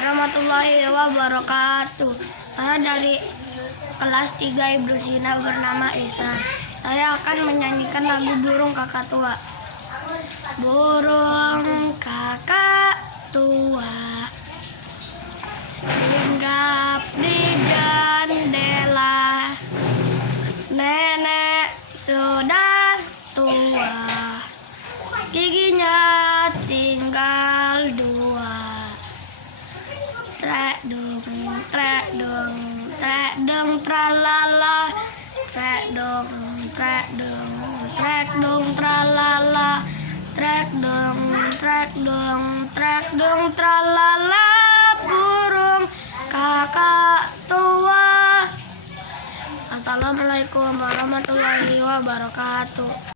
warahmatullahi wabarakatuh. Saya dari kelas 3 Ibnu Sina bernama Ihsan. Saya akan menyanyikan lagu Burung Kakak Tua. Burung kakak tua hinggap di jendela, nenek sudah tua, giginya tinggal 2. Trek dung tralala, trek dung tralala, trek dung tralala, burung kakak tua. Assalamualaikum warahmatullahi wabarakatuh.